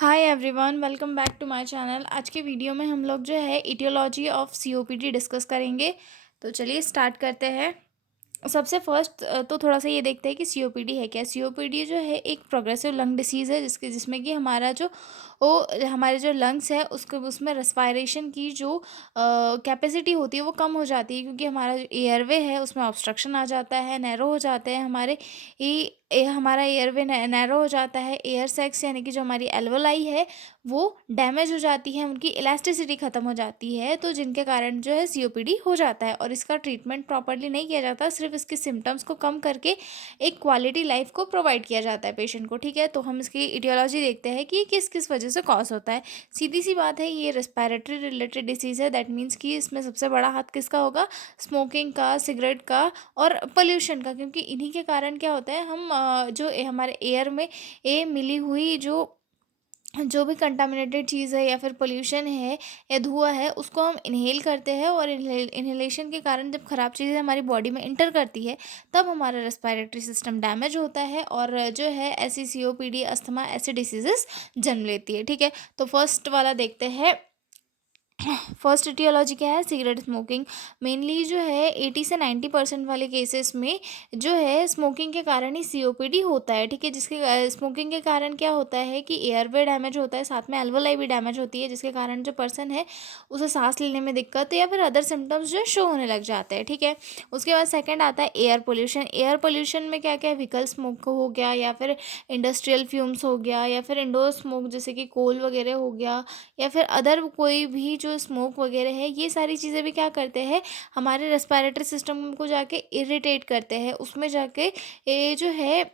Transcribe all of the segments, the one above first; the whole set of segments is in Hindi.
Hi everyone, welcome back to my channel. आज के वीडियो में हम लोग जो है इटियोलॉजी ऑफ सीओपीडी डिस्कस करेंगे। तो चलिए स्टार्ट करते हैं। सबसे फर्स्ट तो थोड़ा सा ये देखते हैं कि सीओपीडी है क्या। सीओपीडी जो है एक प्रोग्रेसिव लंग डिसीज़ है जिसमें कि हमारे जो लंग्स है उसके उसमें रेस्पायरेशन की जो कैपेसिटी होती है वो कम हो जाती है, क्योंकि हमारा जो एयरवे है उसमें ऑब्स्ट्रक्शन आ जाता है, नैरो हो जाते हैं हमारा एयरवे नैरो हो जाता है। एयर सैक्स यानी कि जो हमारी एल्वोलाई है वो डैमेज हो जाती है, उनकी इलास्टिसिटी ख़त्म हो जाती है, तो जिनके कारण जो है सीओपीडी हो जाता है। और इसका ट्रीटमेंट प्रॉपर्ली नहीं किया जाता, सिर्फ इसके सिम्टम्स को कम करके एक क्वालिटी लाइफ को प्रोवाइड किया जाता है पेशेंट को। ठीक है, तो हम इसकी इटियोलॉजी देखते हैं कि किस किस वजह से कॉज होता है। सीधी सी बात है, ये रेस्पिरेटरी रिलेटेड डिसीज़ है। दैट मीन्स कि इसमें सबसे बड़ा हाथ किसका होगा? स्मोकिंग का, सिगरेट का और पोल्यूशन का, क्योंकि इन्हीं के कारण क्या होता है, हम हमारे एयर में मिली हुई जो भी कंटामिनेटेड चीज़ है या फिर पोल्यूशन है या धुआं है उसको हम इन्हेल करते हैं, और इन्हेलेशन के कारण जब ख़राब चीज़ें हमारी बॉडी में इंटर करती है तब हमारा रेस्पिरेटरी सिस्टम डैमेज होता है, और जो है ऐसी सीओपीडी, अस्थमा, ऐसे डिसीजेस जन्म लेती है। ठीक है, तो फर्स्ट वाला देखते हैं। फर्स्ट इटियोलॉजी क्या है? Cigarette smoking. मेनली जो है 80 से 90% वाले केसेस में जो है स्मोकिंग के कारण ही सीओपीडी होता है। ठीक है, जिसके स्मोकिंग के कारण क्या होता है कि एयरवे डैमेज होता है, साथ में एल्वोलाई भी डैमेज होती है, जिसके कारण जो पर्सन है उसे सांस लेने में दिक्कत या फिर अदर सिम्टम्स जो शो होने लग जाते हैं। ठीक है, उसके बाद सेकेंड आता है एयर पोल्यूशन। एयर पोल्यूशन में क्या क्या है? व्हीकल स्मोक हो गया, या फिर इंडस्ट्रियल फ्यूम्स हो गया, या फिर इंडोर स्मोक जैसे कि कोल वगैरह हो गया, या फिर अदर कोई भी जो स्मोक वगैरह है, ये सारी चीज़ें भी क्या करते हैं? हमारे रेस्पिरेटरी सिस्टम को जाके इरिटेट करते हैं, उसमें जाके ये जो है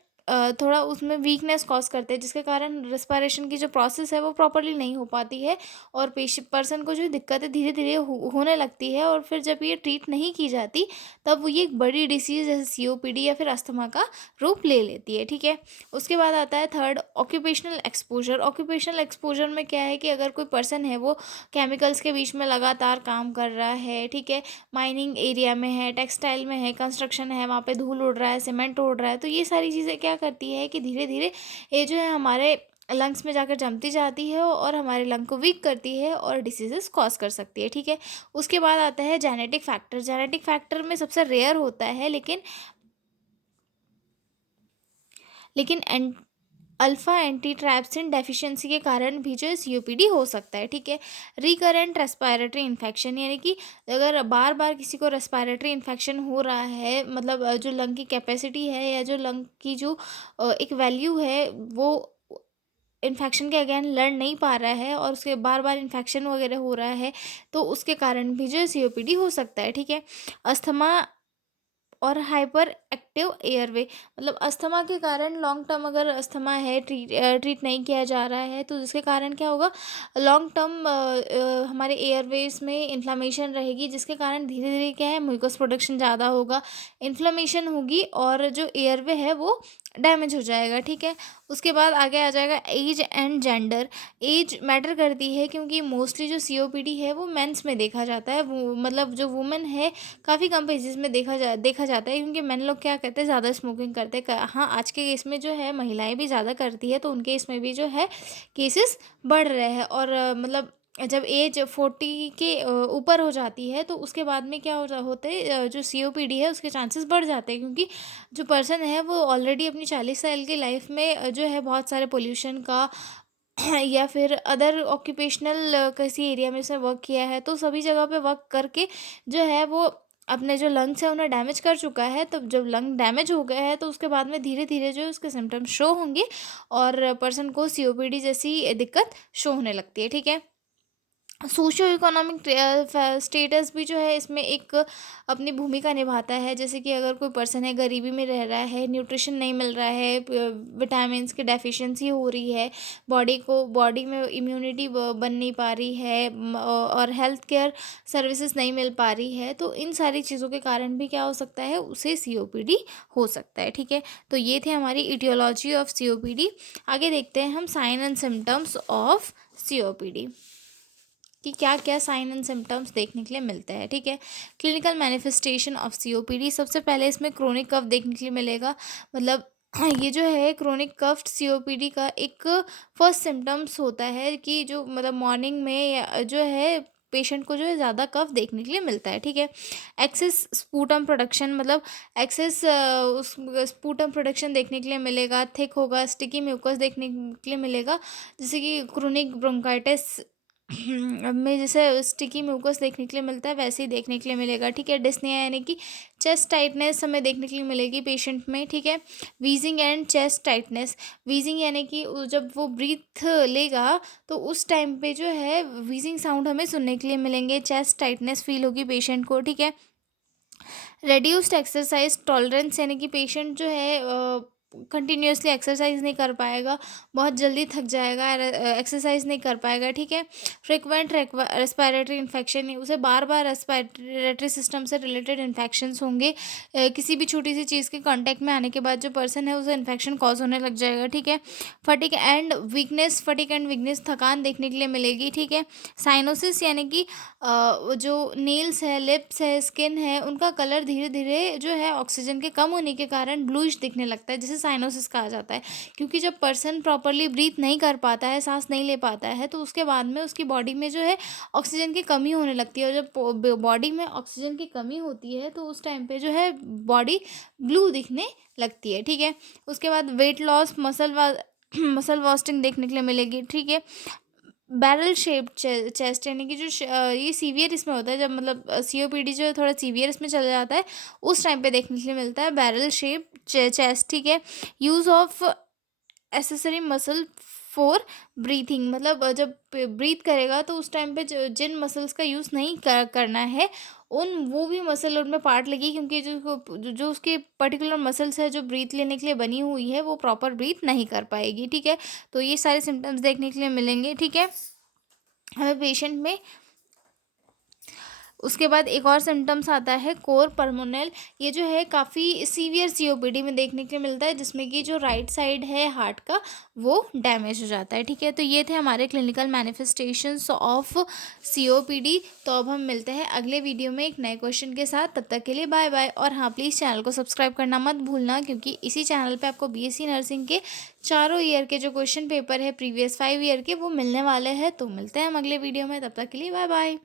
थोड़ा उसमें वीकनेस कॉज करते हैं, जिसके कारण रिस्पायरेशन की जो प्रोसेस है वो प्रॉपर्ली नहीं हो पाती है, और पर्सन को जो दिक्कतें धीरे धीरे होने लगती है, और फिर जब ये ट्रीट नहीं की जाती तब वो ये एक बड़ी डिसीज़ जैसे सीओपीडी या फिर अस्थमा का रूप ले लेती है। ठीक है, उसके बाद आता है third, occupational exposure. Occupational exposure में क्या है कि अगर कोई पर्सन है वो केमिकल्स के बीच में लगातार काम कर रहा है, ठीक है, माइनिंग एरिया में है, टेक्सटाइल में है, कंस्ट्रक्शन है, वहाँ पे धूल उड़ रहा है, सीमेंट उड़ रहा है, तो ये सारी चीज़ें क्या करती है कि धीरे धीरे ये जो है हमारे लंग्स में जाकर जमती जाती है और हमारे लंग को वीक करती है और डिसीजेस कॉज कर सकती है। ठीक है, उसके बाद आता है जेनेटिक फैक्टर। जेनेटिक फैक्टर में सबसे रेयर होता है, लेकिन अल्फ़ा एंटीट्रैप्सिन डेफिशिएंसी के कारण भी जो है सीओपीडी हो सकता है। ठीक है, रिकरेंट रेस्पिरेटरी इन्फेक्शन, यानी कि अगर बार बार किसी को रेस्पिरेटरी इन्फेक्शन हो रहा है, मतलब जो लंग की कैपेसिटी है या जो लंग की जो एक वैल्यू है वो इन्फेक्शन के अगेन लड़ नहीं पा रहा है, और उसके बार बार इन्फेक्शन वगैरह हो रहा है, तो उसके कारण भी जो है सीओपीडी हो सकता है। ठीक है, अस्थमा और हाइपर एक्टिव एयरवे, मतलब अस्थमा के कारण लॉन्ग टर्म अगर अस्थमा है, ट्रीट नहीं किया जा रहा है, तो जिसके कारण क्या होगा? लॉन्ग टर्म हमारे एयरवेज में इन्फ्लामेशन रहेगी, जिसके कारण धीरे धीरे क्या है, म्यूकस प्रोडक्शन ज़्यादा होगा, इन्फ्लामेशन होगी, और जो एयरवे है वो डैमेज हो जाएगा। ठीक है, उसके बाद आगे आ जाएगा age and gender. Age matter करती है, क्योंकि मोस्टली जो सीओपीडी है वो मेंस में देखा जाता है, वो मतलब जो वुमेन है काफ़ी कम केसेस में देखा जाता है, क्योंकि मैन लोग क्या करते हैं, ज़्यादा स्मोकिंग करते हैं। हाँ, आज के केस में जो है महिलाएं भी ज़्यादा करती है, तो उनके इसमें भी जो है केसेस बढ़ रहे हैं, और मतलब जब एज 40 के ऊपर हो जाती है तो उसके बाद में क्या होते हैं, जो सीओपीडी है उसके चांसेस बढ़ जाते हैं, क्योंकि जो पर्सन है वो ऑलरेडी अपनी 40 साल की लाइफ में जो है बहुत सारे पोल्यूशन का या फिर अदर ऑक्यूपेशनल किसी एरिया में से वर्क किया है, तो सभी जगह पे वर्क करके जो है वो अपने जो लंग्स है उन्हें डैमेज कर चुका है। तब जब लंग डैमेज हो गए हैं तो उसके बाद में धीरे धीरे जो है उसके सिम्टम्स शो होंगे, और पर्सन को सीओपीडी जैसी दिक्कत शो होने लगती है। ठीक है, सोशियो इकोनॉमिक स्टेटस भी जो है इसमें एक अपनी भूमिका निभाता है। जैसे कि अगर कोई पर्सन है गरीबी में रह रहा है, न्यूट्रिशन नहीं मिल रहा है, विटामिन्स की डेफिशिएंसी हो रही है, बॉडी में इम्यूनिटी बन नहीं पा रही है, और हेल्थ केयर सर्विसेज नहीं मिल पा रही है, तो इन सारी चीज़ों के कारण भी क्या हो सकता है, उसे सीओपीडी हो सकता है। ठीक है, तो ये थे हमारी इटियोलॉजी ऑफ सीओपीडी। आगे देखते हैं हम sign and symptoms of COPD कि क्या क्या साइन एंड सिम्टम्स देखने के लिए मिलते हैं। ठीक है, क्लिनिकल मैनिफेस्टेशन ऑफ सीओपीडी, सबसे पहले इसमें क्रोनिक कफ देखने के लिए मिलेगा, मतलब हाँ, ये जो है क्रोनिक कफ्ड सीओपीडी का एक फर्स्ट सिम्टम्स होता है कि जो मतलब मॉर्निंग में या जो है पेशेंट को जो है ज़्यादा कफ देखने के लिए मिलता है, ठीक है। एक्सेस स्पूटम प्रोडक्शन मतलब एक्सेस उस स्पूटम प्रोडक्शन देखने के लिए मिलेगा, थिक होगा, स्टिकी म्यूकस देखने के लिए मिलेगा, जैसे कि क्रोनिक ब्रोंकाइटिस में जैसे स्टिकी म्यूकस देखने के लिए मिलता है वैसे ही देखने के लिए मिलेगा, ठीक है। डिस्निया यानी कि चेस्ट टाइटनेस हमें देखने के लिए मिलेगी पेशेंट में, ठीक है। Wheezing and chest tightness, wheezing यानी कि जब वो ब्रीथ लेगा तो उस टाइम पे जो है वीजिंग साउंड हमें सुनने के लिए मिलेंगे, चेस्ट टाइटनेस फील होगी पेशेंट को, ठीक है। रेड्यूस्ड एक्सरसाइज टॉलरेंस यानी कि पेशेंट जो है कंटिन्यूसली एक्सरसाइज नहीं कर पाएगा, बहुत जल्दी थक जाएगा, एक्सरसाइज नहीं कर पाएगा, ठीक है। फ्रिक्वेंट रेस्पिरेटरी इन्फेक्शन, उसे बार बार रेस्पिरेटरी सिस्टम से रिलेटेड इन्फेक्शंस होंगे, किसी भी छोटी सी चीज़ के कांटेक्ट में आने के बाद जो पर्सन है उसे इन्फेक्शन कॉज होने लग जाएगा, ठीक है। फटिक एंड वीकनेस थकान देखने के लिए मिलेगी, ठीक है। साइनोसिस यानी कि जो नेल्स है, लिप्स है, स्किन है, उनका कलर धीरे धीरे जो है ऑक्सीजन के कम होने के कारण ब्लूइश दिखने लगता है, जिसे साइनोसिस कहा जाता है। क्योंकि जब पर्सन प्रॉपरली ब्रीथ नहीं कर पाता है, सांस नहीं ले पाता है, तो उसके बाद में उसकी बॉडी में जो है ऑक्सीजन की कमी होने लगती है, और जब बॉडी में ऑक्सीजन की कमी होती है तो उस टाइम पे जो है बॉडी ब्लू दिखने लगती है, ठीक है। उसके बाद वेट लॉस, मसल वास्टिंग देखने के लिए मिलेगी, ठीक है। बैरल शेप्ड चेस्ट यानी कि ये सीवियर इसमें होता है, जब मतलब सीओपीडी जो है थोड़ा सीवियर इसमें चला जाता है, उस टाइम पे देखने के लिए मिलता है बैरल शेप चेस्ट, ठीक है। Use of accessory muscle for breathing मतलब जब ब्रीथ करेगा तो उस टाइम पे जिन मसल्स का यूज़ नहीं करना है, उन वो भी मसल उनमें पार्ट लगी, क्योंकि जो उसके पर्टिकुलर मसल्स है जो ब्रीथ लेने के लिए बनी हुई है वो प्रॉपर ब्रीथ नहीं कर पाएगी, ठीक है। तो ये सारे सिम्टम्स देखने के लिए मिलेंगे, ठीक है, हमें पेशेंट में। उसके बाद एक और सिम्टम्स आता है कोर पल्मोनल, ये जो है काफ़ी सीवियर सीओपीडी में देखने के लिए मिलता है, जिसमें कि जो राइट साइड है हार्ट का वो डैमेज हो जाता है, ठीक है। तो ये थे हमारे क्लिनिकल मैनिफेस्टेशंस ऑफ सीओपीडी। तो अब हम मिलते हैं अगले वीडियो में एक नए क्वेश्चन के साथ, तब तक के लिए बाय बाय। और हाँ, प्लीज़ चैनल को सब्सक्राइब करना मत भूलना, क्योंकि इसी चैनल पर आपको बीएससी नर्सिंग के चारों ईयर के जो क्वेश्चन पेपर है प्रीवियस 5 ईयर के वो मिलने वाले हैं। तो मिलते हैं हम अगले वीडियो में, तब तक के लिए बाय बाय।